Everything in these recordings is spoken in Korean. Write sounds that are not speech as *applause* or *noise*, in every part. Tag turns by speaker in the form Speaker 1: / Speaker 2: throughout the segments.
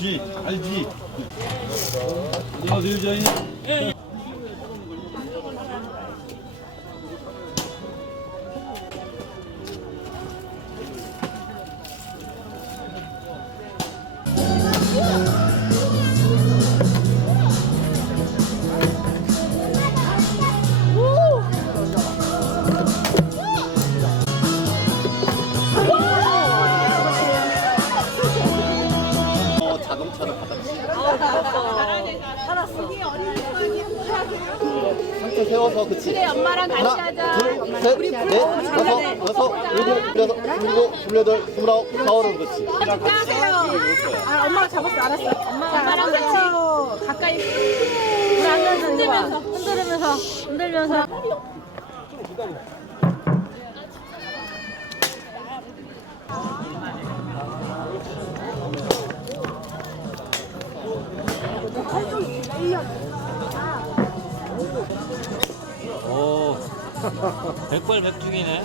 Speaker 1: 그렇지? 알지? 어디 저희
Speaker 2: 자동 세워서 그치.
Speaker 3: 그래 엄마랑 같이
Speaker 2: 하나,
Speaker 3: 하자.
Speaker 2: 둘, 셋, 넷, 다섯, 여섯, 일곱, 여덟, 일곱, 스물여덟, 스물아홉, 그렇지.
Speaker 3: 하세요. 아 엄마가 잡았어 알았어. 엄마랑 같이 가까이. 흔들면서 흔들면서 흔들면서.
Speaker 4: 백발 백중이네.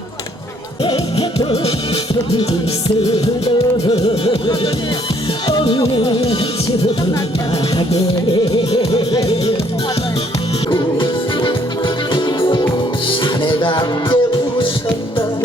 Speaker 5: 사내답게 웃었다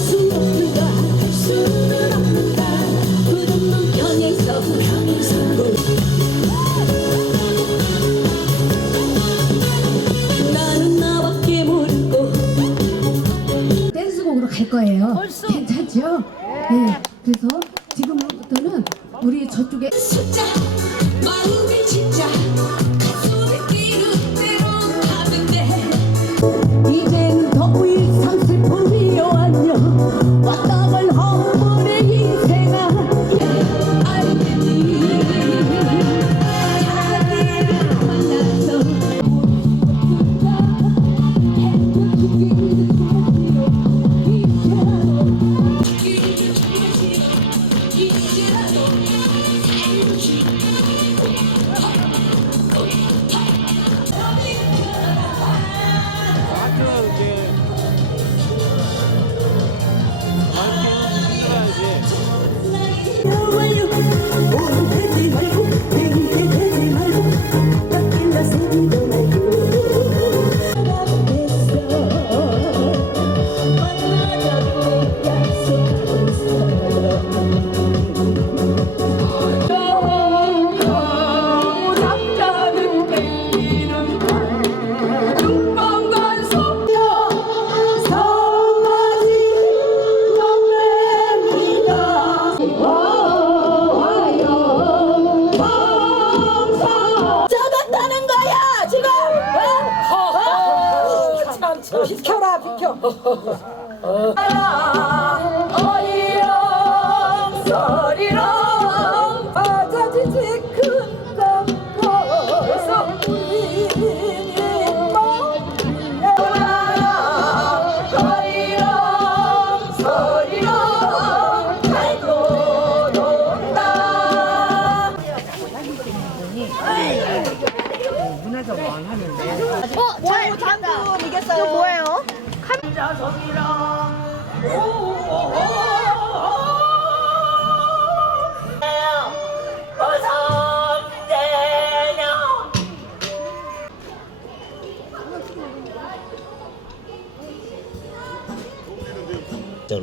Speaker 6: 거예요. 괜찮죠? 네. 그래서 지금부터는 우리 저쪽에
Speaker 7: 숫자 마음이 진짜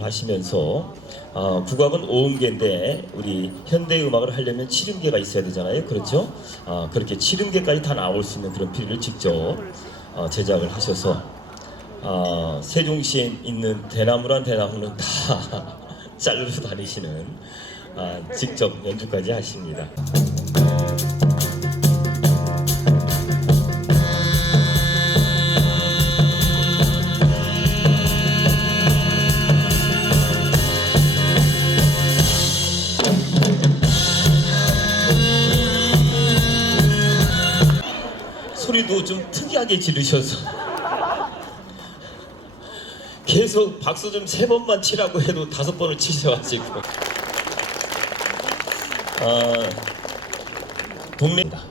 Speaker 8: 하시면서 어, 국악은 오음계인데 우리 현대 음악을 하려면 칠음계가 있어야 되잖아요. 그렇죠? 어, 그렇게 칠음계까지 다 나올 수 있는 그런 피리를 직접 어, 제작을 하셔서 어, 세종시에 있는 대나무란 대나무는 다 *laughs* 자르러 다니시는 아, 직접 연주까지 하십니다. 소리도 좀 특이하게 지르셔서 계속 박수 좀 세 번만 치라고 해도 다섯 번을 치셔가지고 아 동네입니다.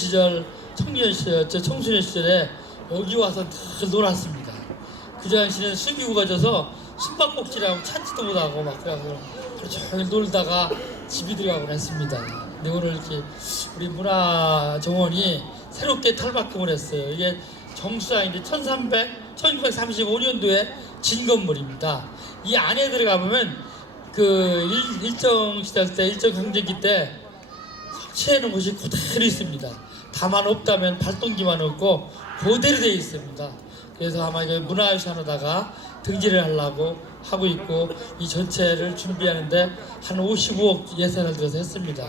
Speaker 9: 시절, 청년 시절, 저 청소년 시절에 여기 와서 다 놀았습니다. 그 당시는 수기구가 져서 숨바꼭질하고 찾지도 못하고 막 그래서 종일 놀다가 집이 들어가곤 했습니다. 근데 오늘 이렇게 우리 문화 정원이 새롭게 탈바꿈을 했어요. 이게 정수장인데 1300, 1935년도에 진 건물입니다. 이 안에 들어가보면 그 일, 일정 시대 때, 일정 강점기 때 취해놓은 곳이 그대로 있습니다. 다만 없다면 발동기만 없고 그대로 되어 있습니다. 그래서 아마 이거 문화유산으로다가 등재를 하려고 하고 있고 이 전체를 준비하는데 한 55억 예산을 들여서 했습니다.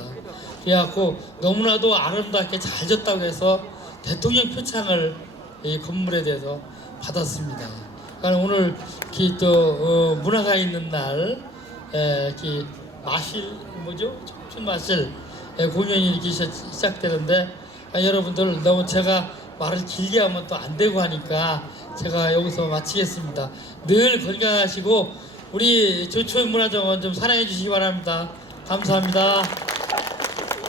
Speaker 9: 그래갖고 너무나도 아름답게 잘 졌다고 해서 대통령 표창을 이 건물에 대해서 받았습니다. 그러니까 오늘 또 어, 문화가 있는 날 마실 뭐죠? 청춘 마실 에, 공연이 이렇게 시작- 시작되는데 아, 여러분들 너무 제가 말을 길게 하면 또 안 되고 하니까 제가 여기서 마치겠습니다. 늘 건강하시고 우리 조초연 문화정원 좀 사랑해 주시기 바랍니다. 감사합니다.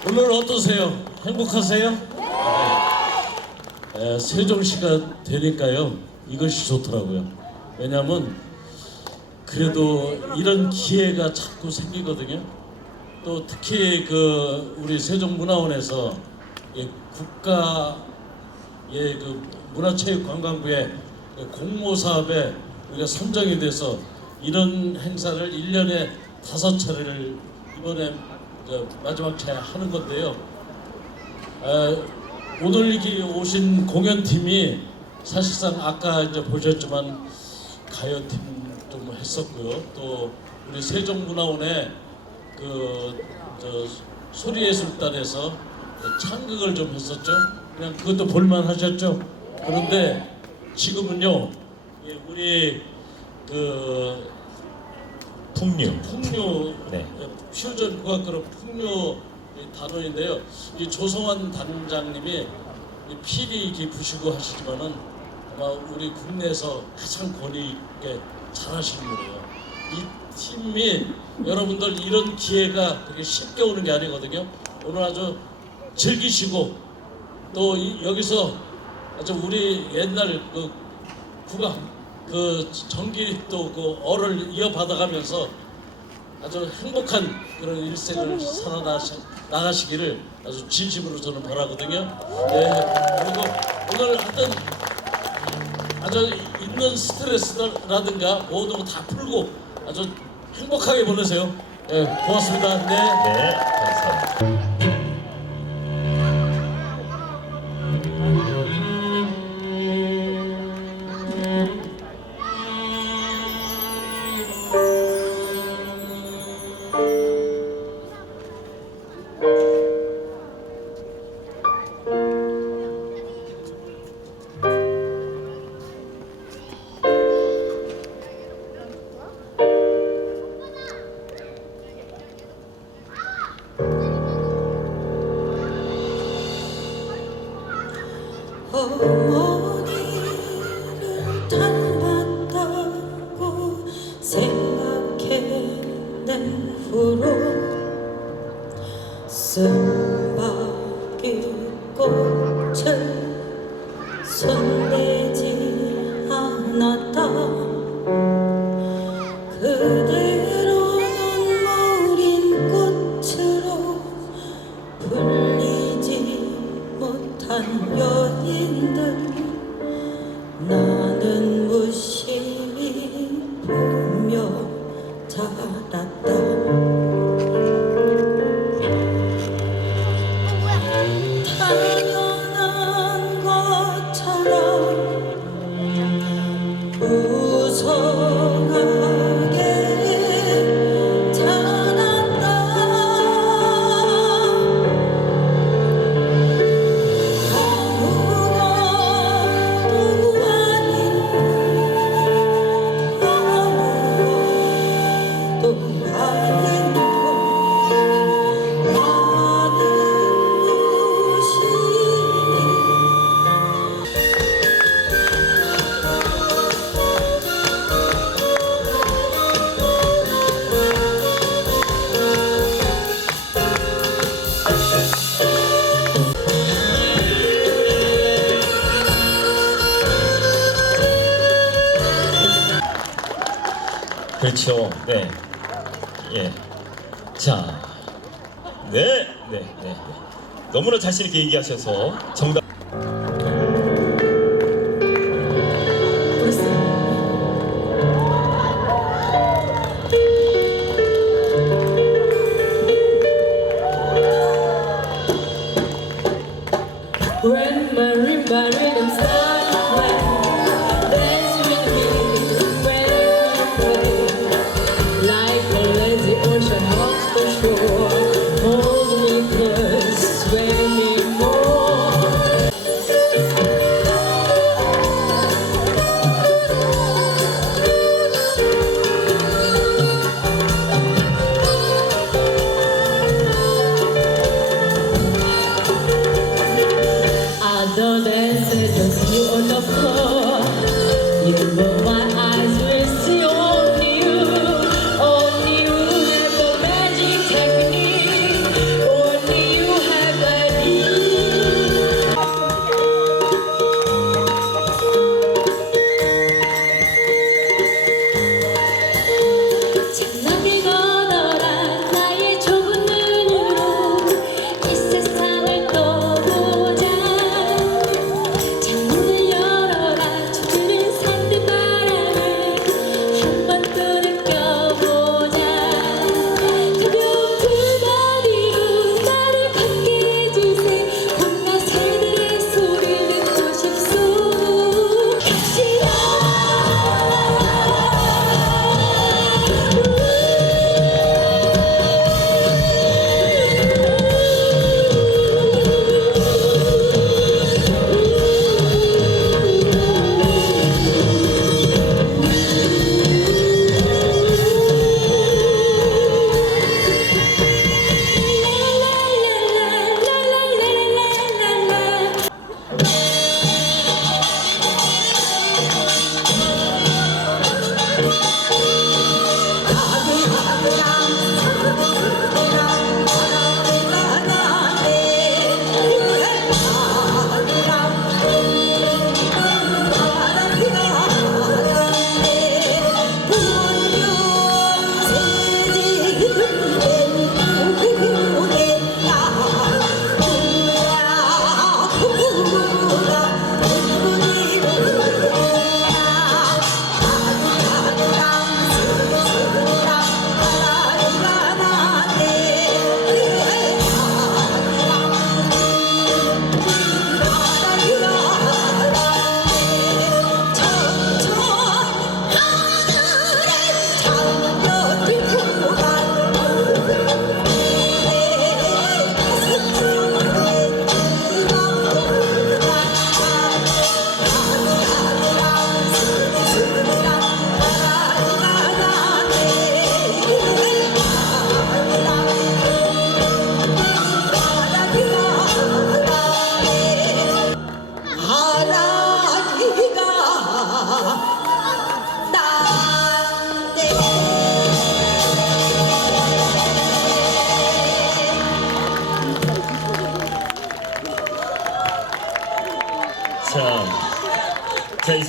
Speaker 10: 오늘 어떠세요? 행복하세요? 에, 세종시가 되니까요 이것이 좋더라고요. 왜냐하면 그래도 이런 기회가 자꾸 생기거든요. 또 특히 그 우리 세종문화원에서 이 국가의 그 문화체육관광부의 그 공모 사업에 우리가 선정이 돼서 이런 행사를 1년에 다섯 차례를 이번에 저 마지막 차에 하는 건데요. 에, 오늘 여기 오신 공연팀이 사실상 아까 이제 보셨지만 가요팀 좀 했었고요. 또 우리 세종문화원에 그저 소리예술단에서 그 창극을 좀 했었죠. 그냥 그것도 볼만 하셨죠. 그런데 지금은요, 예, 우리 그
Speaker 8: 풍류.
Speaker 10: 풍류
Speaker 8: 네.
Speaker 10: 퓨전 국악그룹 풍류 이 단원인데요. 이 조성환 단장님이 이 필이 깊으시고 하시지만은 아마 우리 국내에서 가장 권위 있게 잘하시는 거예요. 이 팀이 여러분들 이런 기회가 그렇게 쉽게 오는 게 아니거든요. 오늘 아주 즐기시고 또 이- 여기서 아주 우리 옛날 그 국악 그 전기 또그 어를 이어받아가면서 아주 행복한 그런 일생을 살아나시, 나가시기를 아주 진심으로 저는 바라거든요. 네, 그리고 오늘 하여튼 아주 있는 스트레스라든가 모든 거 다 풀고 아주 행복하게 보내세요. 네, 고맙습니다. 네.
Speaker 11: 네, 감사합니다.
Speaker 12: 어 한 여인들. 나
Speaker 11: 그렇죠. 네. 예. 자. 네. 네. 네. 네. 너무나 자신 있게 얘기하셔서 정답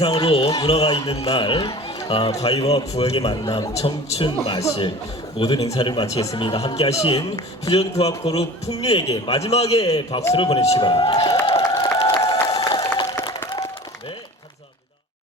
Speaker 8: 자 이상으로 문화가 있는 날 아, 과위와 구역의 만남 청춘 마실. 모든 행사를 마치겠습니다. 함께하신 휴전구학그룹 풍류에게 마지막에 박수를 보내주시기 바랍니다